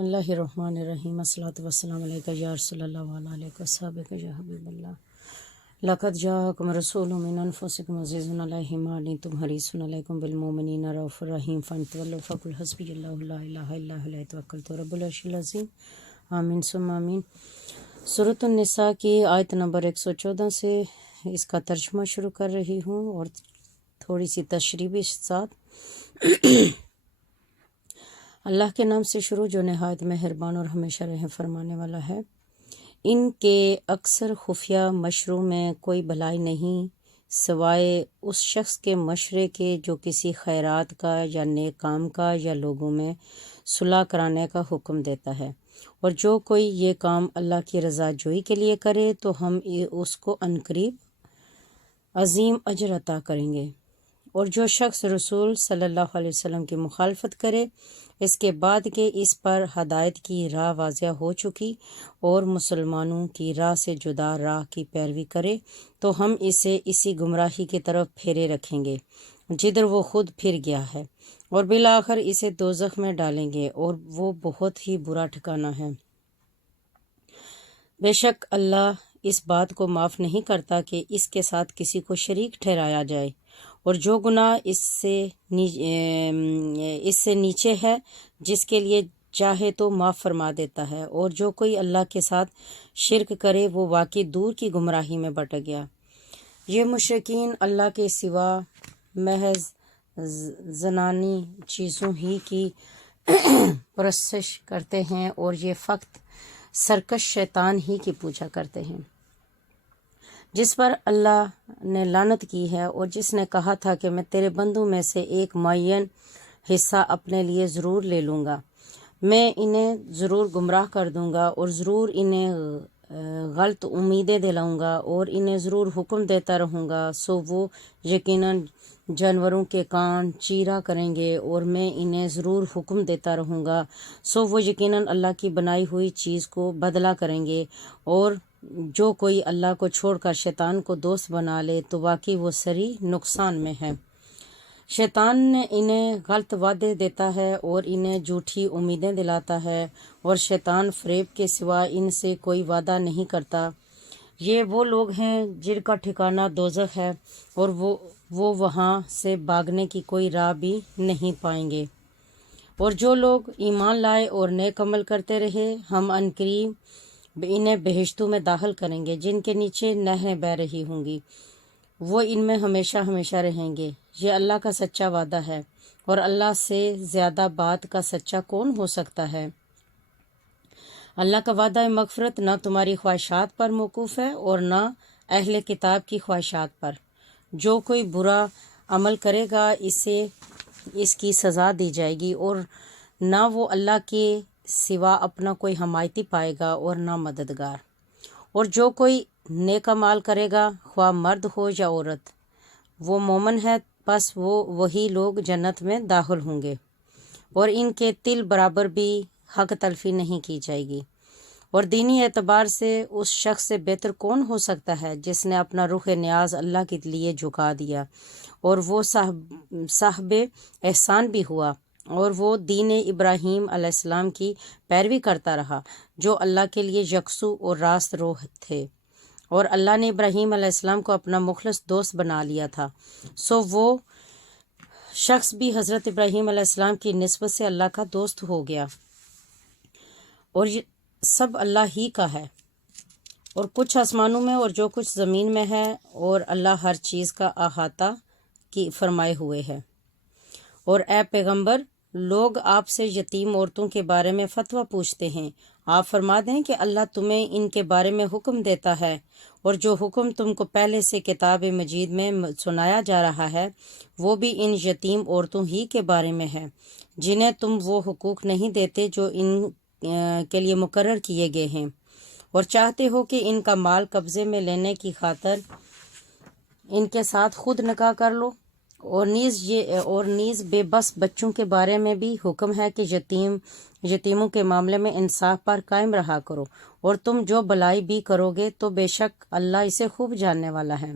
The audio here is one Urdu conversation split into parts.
بسم اللہ الرحمن الرحیم الصلاۃ والسلام علیکہ یا رسول اللہ وعلی آلہ وصحبہ یا حبیب اللہ لقد جاءکم رسول من انفسکم عزیز علیہ ما عنتم حریص علیکم بالمؤمنین رؤوف رحیم فانتولوا فقل حسبی اللہ لا الہ الا هو علیہ توکلت رب العرش العظیم آمین ثم آمین۔ سورۃ النساء کی آیت نمبر 114 سے اس کا ترجمہ شروع کر رہی ہوں اور تھوڑی سی تشریح بھی ساتھ۔ اللہ کے نام سے شروع جو نہایت مہربان اور ہمیشہ رحم فرمانے والا ہے۔ ان کے اکثر خفیہ مشوروں میں کوئی بھلائی نہیں سوائے اس شخص کے مشورے کے جو کسی خیرات کا یا نیک کام کا یا لوگوں میں صلح کرانے کا حکم دیتا ہے، اور جو کوئی یہ کام اللہ کی رضا جوئی کے لیے کرے تو ہم اس کو عنقریب عظیم اجر عطا کریں گے۔ اور جو شخص رسول صلی اللہ علیہ وسلم کی مخالفت کرے اس کے بعد کہ اس پر ہدایت کی راہ واضح ہو چکی اور مسلمانوں کی راہ سے جدا راہ کی پیروی کرے تو ہم اسے اسی گمراہی کی طرف پھیرے رکھیں گے جدھر وہ خود پھر گیا ہے، اور بالآخر اسے دوزخ میں ڈالیں گے اور وہ بہت ہی برا ٹھکانہ ہے۔ بے شک اللہ اس بات کو معاف نہیں کرتا کہ اس کے ساتھ کسی کو شریک ٹھہرایا جائے، اور جو گناہ اس سے نیچے ہے جس کے لیے چاہے تو معاف فرما دیتا ہے، اور جو کوئی اللہ کے ساتھ شرک کرے وہ واقعی دور کی گمراہی میں بٹک گیا۔ یہ مشرکین اللہ کے سوا محض زنانی چیزوں ہی کی پرستش کرتے ہیں اور یہ فقط سرکش شیطان ہی کی پوجا کرتے ہیں جس پر اللہ نے لعنت کی ہے، اور جس نے کہا تھا کہ میں تیرے بندوں میں سے ایک معین حصہ اپنے لیے ضرور لے لوں گا، میں انہیں ضرور گمراہ کر دوں گا اور ضرور انہیں غلط امیدیں دلاؤں گا اور انہیں ضرور حکم دیتا رہوں گا، سو وہ یقیناً جانوروں کے کان چیرا کریں گے، اور میں انہیں ضرور حکم دیتا رہوں گا، سو وہ یقیناً اللہ کی بنائی ہوئی چیز کو بدلا کریں گے۔ اور جو کوئی اللہ کو چھوڑ کر شیطان کو دوست بنا لے تو واقعی وہ سری نقصان میں ہے۔ شیطان انہیں غلط وعدے دیتا ہے اور انہیں جھوٹی امیدیں دلاتا ہے، اور شیطان فریب کے سوا ان سے کوئی وعدہ نہیں کرتا۔ یہ وہ لوگ ہیں جن کا ٹھکانہ دوزخ ہے، اور وہ وہاں سے بھاگنے کی کوئی راہ بھی نہیں پائیں گے۔ اور جو لوگ ایمان لائے اور نیک عمل کرتے رہے ہم عنقریب انہیں بہشتوں میں داخل کریں گے جن کے نیچے نہریں بہہ رہی ہوں گی، وہ ان میں ہمیشہ ہمیشہ رہیں گے۔ یہ اللہ کا سچا وعدہ ہے، اور اللہ سے زیادہ بات کا سچا کون ہو سکتا ہے۔ اللہ کا وعدہ مغفرت نہ تمہاری خواہشات پر موقوف ہے اور نہ اہل کتاب کی خواہشات پر۔ جو کوئی برا عمل کرے گا اسے اس کی سزا دی جائے گی، اور نہ وہ اللہ کے سوا اپنا کوئی حمایتی پائے گا اور نہ مددگار۔ اور جو کوئی نیک اعمال کرے گا خواہ مرد ہو یا عورت وہ مومن ہے، پس وہی لوگ جنت میں داخل ہوں گے، اور ان کے تل برابر بھی حق تلفی نہیں کی جائے گی۔ اور دینی اعتبار سے اس شخص سے بہتر کون ہو سکتا ہے جس نے اپنا رخ نیاز اللہ کے لیے جھکا دیا، اور وہ صاحب احسان بھی ہوا، اور وہ دین ابراہیم علیہ السلام کی پیروی کرتا رہا جو اللہ کے لیے یکسو اور راست روح تھے، اور اللہ نے ابراہیم علیہ السلام کو اپنا مخلص دوست بنا لیا تھا، سو وہ شخص بھی حضرت ابراہیم علیہ السلام کی نسبت سے اللہ کا دوست ہو گیا۔ اور یہ سب اللہ ہی کا ہے، اور کچھ آسمانوں میں اور جو کچھ زمین میں ہے، اور اللہ ہر چیز کا احاطہ کی فرمائے ہوئے ہے۔ اور اے پیغمبر، لوگ آپ سے یتیم عورتوں کے بارے میں فتویٰ پوچھتے ہیں، آپ فرما دیں کہ اللہ تمہیں ان کے بارے میں حکم دیتا ہے، اور جو حکم تم کو پہلے سے کتاب مجید میں سنایا جا رہا ہے وہ بھی ان یتیم عورتوں ہی کے بارے میں ہے جنہیں تم وہ حقوق نہیں دیتے جو ان کے لیے مقرر کیے گئے ہیں، اور چاہتے ہو کہ ان کا مال قبضے میں لینے کی خاطر ان کے ساتھ خود نکاح کر لو۔ اور نیز بے بس بچوں کے بارے میں بھی حکم ہے کہ یتیموں کے معاملے میں انصاف پر قائم رہا کرو، اور تم جو بھلائی بھی کرو گے تو بے شک اللہ اسے خوب جاننے والا ہے۔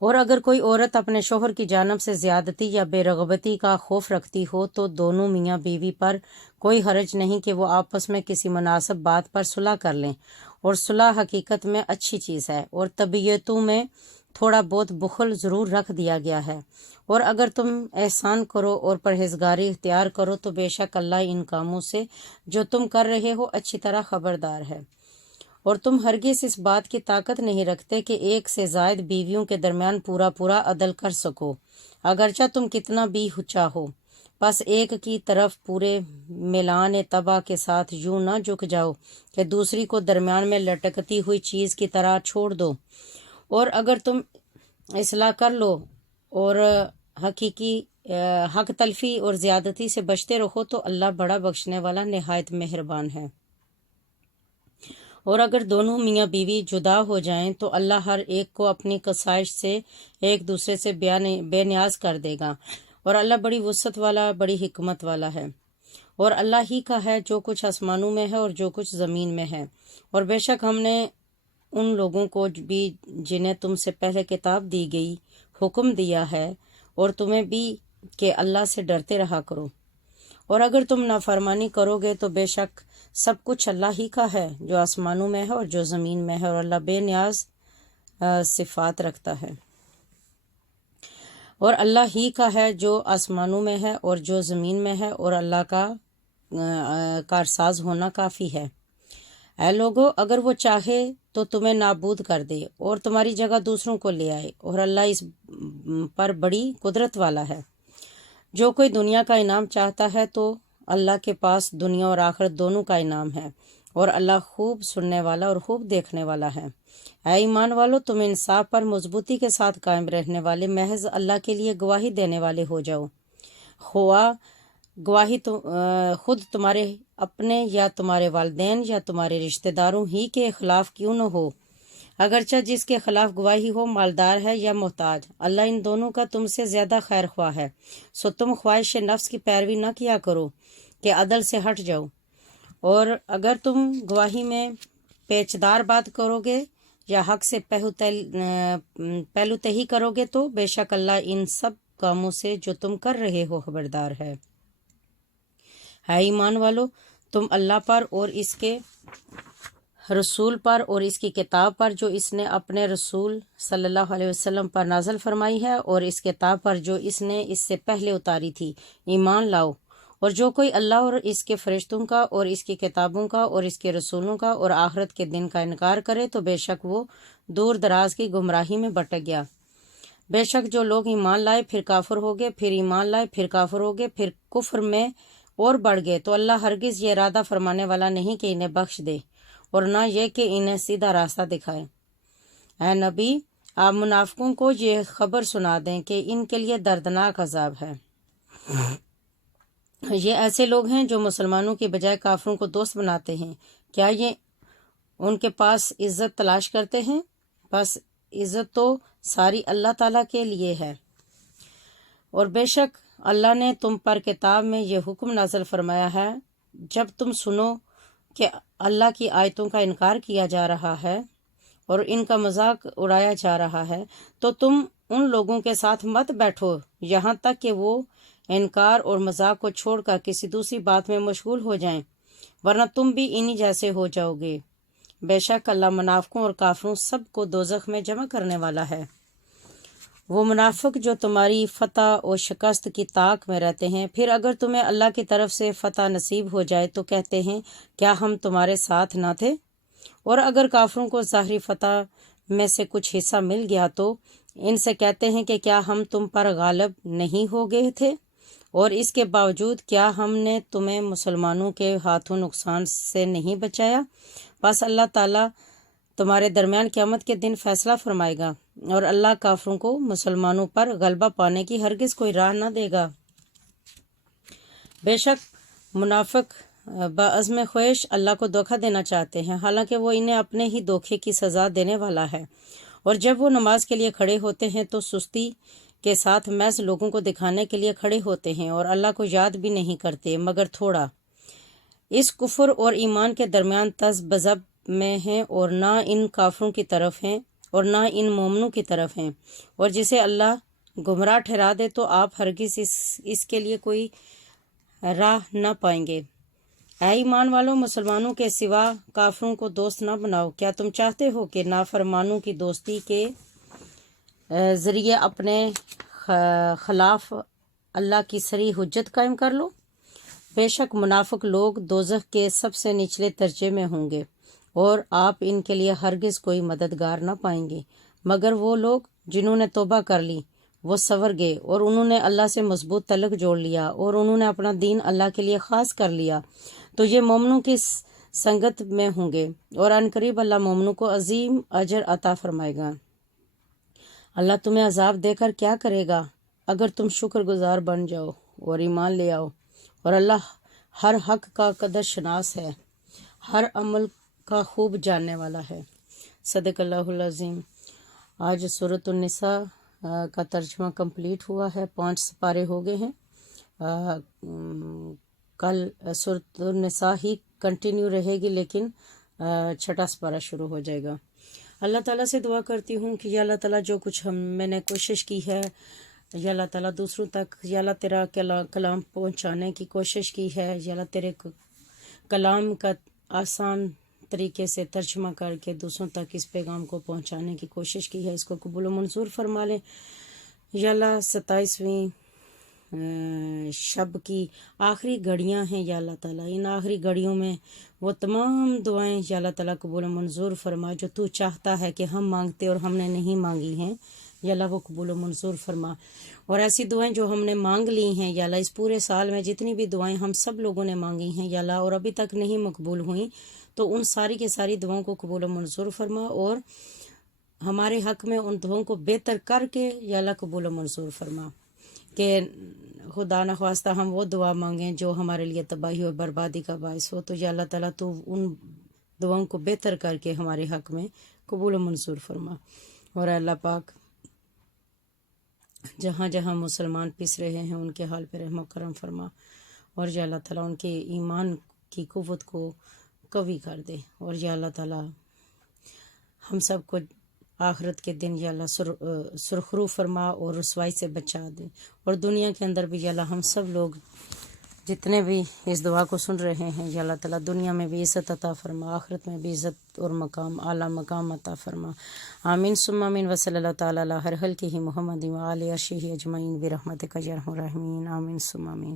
اور اگر کوئی عورت اپنے شوہر کی جانب سے زیادتی یا بے رغبتی کا خوف رکھتی ہو تو دونوں میاں بیوی پر کوئی حرج نہیں کہ وہ آپس میں کسی مناسب بات پر صلح کر لیں، اور صلح حقیقت میں اچھی چیز ہے، اور طبیعتوں میں تھوڑا بہت بخل ضرور رکھ دیا گیا ہے، اور اگر تم احسان کرو اور پرہیزگاری اختیار کرو تو بے شک اللہ ان کاموں سے جو تم کر رہے ہو اچھی طرح خبردار ہے۔ اور تم ہرگز اس بات کی طاقت نہیں رکھتے کہ ایک سے زائد بیویوں کے درمیان پورا عدل کر سکو، اگرچہ تم کتنا بھی چاہو، بس ایک کی طرف پورے میلان طبع کے ساتھ یوں نہ جھک جاؤ کہ دوسری کو درمیان میں لٹکتی ہوئی چیز کی طرح چھوڑ دو، اور اگر تم اصلاح کر لو اور حقیقی حق تلفی اور زیادتی سے بچتے رہو تو اللہ بڑا بخشنے والا نہایت مہربان ہے۔ اور اگر دونوں میاں بیوی جدا ہو جائیں تو اللہ ہر ایک کو اپنی کسائش سے ایک دوسرے سے بے نیاز کر دے گا، اور اللہ بڑی وسعت والا، بڑی حکمت والا ہے۔ اور اللہ ہی کا ہے جو کچھ آسمانوں میں ہے اور جو کچھ زمین میں ہے، اور بے شک ہم نے ان لوگوں کو بھی جنہیں تم سے پہلے کتاب دی گئی حکم دیا ہے، اور تمہیں بھی کہ اللہ سے ڈرتے رہا کرو، اور اگر تم نافرمانی کرو گے تو بے شک سب کچھ اللہ ہی کا ہے جو آسمانوں میں ہے اور جو زمین میں ہے، اور اللہ بے نیاز صفات رکھتا ہے۔ اور اللہ ہی کا ہے جو آسمانوں میں ہے اور جو زمین میں ہے، اور اللہ کا کارساز ہونا کافی ہے۔ اے لوگو، اگر وہ چاہے تو تمہیں نابود کر دے اور تمہاری جگہ دوسروں کو لے آئے، اور اللہ اس پر بڑی قدرت والا ہے۔ جو کوئی دنیا کا انعام چاہتا ہے تو اللہ کے پاس دنیا اور آخرت دونوں کا انعام ہے، اور اللہ خوب سننے والا اور خوب دیکھنے والا ہے۔ اے ایمان والو، تم انصاف پر مضبوطی کے ساتھ قائم رہنے والے محض اللہ کے لیے گواہی دینے والے ہو جاؤ، خواہ گواہی خود تمہارے اپنے یا تمہارے والدین یا تمہارے رشتہ داروں ہی کے خلاف کیوں نہ ہو، اگرچہ جس کے خلاف گواہی ہو مالدار ہے یا محتاج، اللہ ان دونوں کا تم سے زیادہ خیر خواہ ہے۔ سو تم خواہش نفس کی پیروی نہ کیا کرو کہ عدل سے ہٹ جاؤ، اور اگر تم گواہی میں پیچدار بات کرو گے یا حق سے پہلو تہی کرو گے تو بے شک اللہ ان سب کاموں سے جو تم کر رہے ہو خبردار ہے۔ ہے ایمان والو، تم اللہ پر اور اس کے رسول پر اور اس کی کتاب پر جو اس نے اپنے رسول صلی اللہ علیہ وسلم پر نازل فرمائی ہے اور اس کتاب پر جو اس نے اس سے پہلے اتاری تھی ایمان لاؤ، اور جو کوئی اللہ اور اس کے فرشتوں کا اور اس کی کتابوں کا اور اس کے رسولوں کا اور آخرت کے دن کا انکار کرے تو بے شک وہ دور دراز کی گمراہی میں بھٹک گیا۔ بے شک جو لوگ ایمان لائے پھر کافر ہو گئے، پھر ایمان لائے پھر کافر ہو گئے، پھر کفر میں اور بڑھ گئے، تو اللہ ہرگز یہ ارادہ فرمانے والا نہیں کہ انہیں بخش دے اور نہ یہ کہ انہیں سیدھا راستہ دکھائے۔ اے نبی، آپ منافقوں کو یہ خبر سنا دیں کہ ان کے لیے دردناک عذاب ہے۔ یہ ایسے لوگ ہیں جو مسلمانوں کی بجائے کافروں کو دوست بناتے ہیں، کیا یہ ان کے پاس عزت تلاش کرتے ہیں؟ بس عزت تو ساری اللہ تعالیٰ کے لیے ہے۔ اور بے شک اللہ نے تم پر کتاب میں یہ حکم نازل فرمایا ہے، جب تم سنو کہ اللہ کی آیتوں کا انکار کیا جا رہا ہے اور ان کا مذاق اڑایا جا رہا ہے تو تم ان لوگوں کے ساتھ مت بیٹھو یہاں تک کہ وہ انکار اور مذاق کو چھوڑ کر کسی دوسری بات میں مشغول ہو جائیں، ورنہ تم بھی انہی جیسے ہو جاؤ گے۔ بے شک اللہ منافقوں اور کافروں سب کو دوزخ میں جمع کرنے والا ہے۔ وہ منافق جو تمہاری فتح اور شکست کی طاق میں رہتے ہیں، پھر اگر تمہیں اللہ کی طرف سے فتح نصیب ہو جائے تو کہتے ہیں کیا ہم تمہارے ساتھ نہ تھے؟ اور اگر کافروں کو ظاہری فتح میں سے کچھ حصہ مل گیا تو ان سے کہتے ہیں کہ کیا ہم تم پر غالب نہیں ہو گئے تھے؟ اور اس کے باوجود کیا ہم نے تمہیں مسلمانوں کے ہاتھوں نقصان سے نہیں بچایا؟ بس اللہ تعالیٰ تمہارے درمیان قیامت کے دن فیصلہ فرمائے گا، اور اللہ کافروں کو مسلمانوں پر غلبہ پانے کی ہرگز کوئی راہ نہ دے گا۔ بے شک منافق بعزم خواہش اللہ کو دھوکہ دینا چاہتے ہیں، حالانکہ وہ انہیں اپنے ہی دھوکے کی سزا دینے والا ہے، اور جب وہ نماز کے لیے کھڑے ہوتے ہیں تو سستی کے ساتھ محض لوگوں کو دکھانے کے لیے کھڑے ہوتے ہیں اور اللہ کو یاد بھی نہیں کرتے مگر تھوڑا۔ اس کفر اور ایمان کے درمیان تذ بذب میں ہیں اور نہ ان کافروں کی طرف ہیں اور نہ ان مومنوں کی طرف ہیں، اور جسے اللہ گمراہ ٹھہرا دے تو آپ ہرگز اس کے لیے کوئی راہ نہ پائیں گے۔ اے ایمان والو، مسلمانوں کے سوا کافروں کو دوست نہ بناؤ۔ کیا تم چاہتے ہو کہ نافرمانوں کی دوستی کے ذریعے اپنے خلاف اللہ کی صریح حجت قائم کر لو؟ بے شک منافق لوگ دوزخ کے سب سے نچلے درجے میں ہوں گے، اور آپ ان کے لیے ہرگز کوئی مددگار نہ پائیں گے مگر وہ لوگ جنہوں نے توبہ کر لی، وہ سنور گئے اور انہوں نے اللہ سے مضبوط تعلق جوڑ لیا اور انہوں نے اپنا دین اللہ کے لیے خاص کر لیا، تو یہ مومنوں کی سنگت میں ہوں گے، اور عنقریب اللہ مومنوں کو عظیم اجر عطا فرمائے گا۔ اللہ تمہیں عذاب دے کر کیا کرے گا اگر تم شکر گزار بن جاؤ اور ایمان لے آؤ، اور اللہ ہر حق کا قدر شناس ہے، ہر عمل کا خوب جاننے والا ہے۔ صدق اللہ العظیم۔ آج سورۃ النساء کا ترجمہ کمپلیٹ ہوا ہے، 5 سپارے ہو گئے ہیں۔ کل سورۃ النساء ہی کنٹینیو رہے گی، لیکن 6واں سپارہ شروع ہو جائے گا۔ اللہ تعالیٰ سے دعا کرتی ہوں کہ یا اللہ تعالیٰ جو کچھ میں نے کوشش کی ہے، یا اللہ تعالیٰ دوسروں تک یا اللہ تیرا کلام پہنچانے کی کوشش کی ہے، یا اللہ تیرے کلام کا آسان طریقے سے ترجمہ کر کے دوسروں تک اس پیغام کو پہنچانے کی کوشش کی ہے، اس کو قبول و منظور فرما لے۔ یا اللہ 27ویں شب کی آخری گھڑیاں ہیں، یا اللہ تعالیٰ ان آخری گھڑیوں میں وہ تمام دعائیں یا اللہ تعالیٰ قبول و منظور فرما جو تو چاہتا ہے کہ ہم مانگتے اور ہم نے نہیں مانگی ہیں، یا اللہ وہ قبول و منظور فرما۔ اور ایسی دعائیں جو ہم نے مانگ لی ہیں یا اللہ اس پورے سال میں جتنی بھی دعائیں ہم سب لوگوں نے مانگی ہیں یا اللہ اور ابھی تک نہیں مقبول ہوئیں، تو ان ساری کے ساری دعاؤں کو قبول و منظور فرما، اور ہمارے حق میں ان دعاؤں کو بہتر کر کے یا اللہ قبول و منظور فرما، کہ خدا نخواستہ ہم وہ دعا مانگیں جو ہمارے لیے تباہی اور بربادی کا باعث ہو، تو یا اللہ تعالیٰ تو ان دعاؤں کو بہتر کر کے ہمارے حق میں قبول و منظور فرما۔ اور اللہ پاک جہاں جہاں مسلمان پس رہے ہیں ان کے حال پہ رحم و کرم فرما، اور یا اللہ تعالیٰ ان کے ایمان کی قوت کو قوی کر دے، اور یا اللہ تعالیٰ ہم سب کو آخرت کے دن یا اللہ سرخرو فرما اور رسوائی سے بچا دے، اور دنیا کے اندر بھی یا اللہ ہم سب لوگ جتنے بھی اس دعا کو سن رہے ہیں یا اللہ تعالیٰ دنیا میں بھی عزت عطا فرما، آخرت میں بھی عزت اور مقام اعلیٰ مقام عطا فرما۔ آمین ثم آمین، وصلی اللہ تعالیٰ علی خیر خلقہ محمد و آلہ عرشہ اجمعین برحمتک یا ارحم الراحمین۔ آمین ثم آمین۔